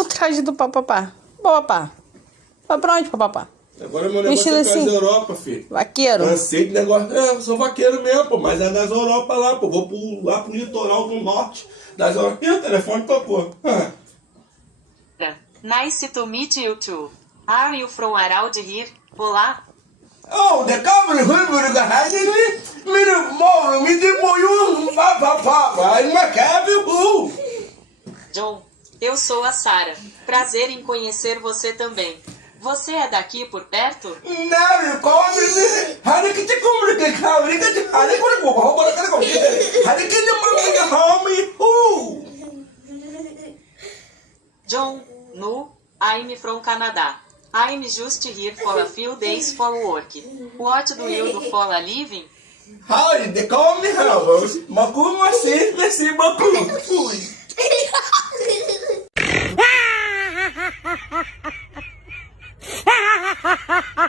o traje do papapá. Papapá. Vai pra onde, papapá? Agora meu negócio é assim. das Europa, filho. Vaqueiro. Cansei de negócio. Eu sou vaqueiro mesmo, pô, mas é das Europa lá, pô. Vou lá pro litoral do norte das Europa. E o telefone tocou. Nice to meet you too. Are you from around here? Olá. Oh, the company will be hiding me the more, me the boy, papa, I'm a cabin. John, eu sou a Sarah. Prazer em conhecer você também. Você é daqui por perto? Não, you call me. How did you come to the how did you John, no, I'm from Canada. I'm just here for a few days for work. What do you do for a living? How did they call me? Macu, merci, Macu. Ha ha ha ha!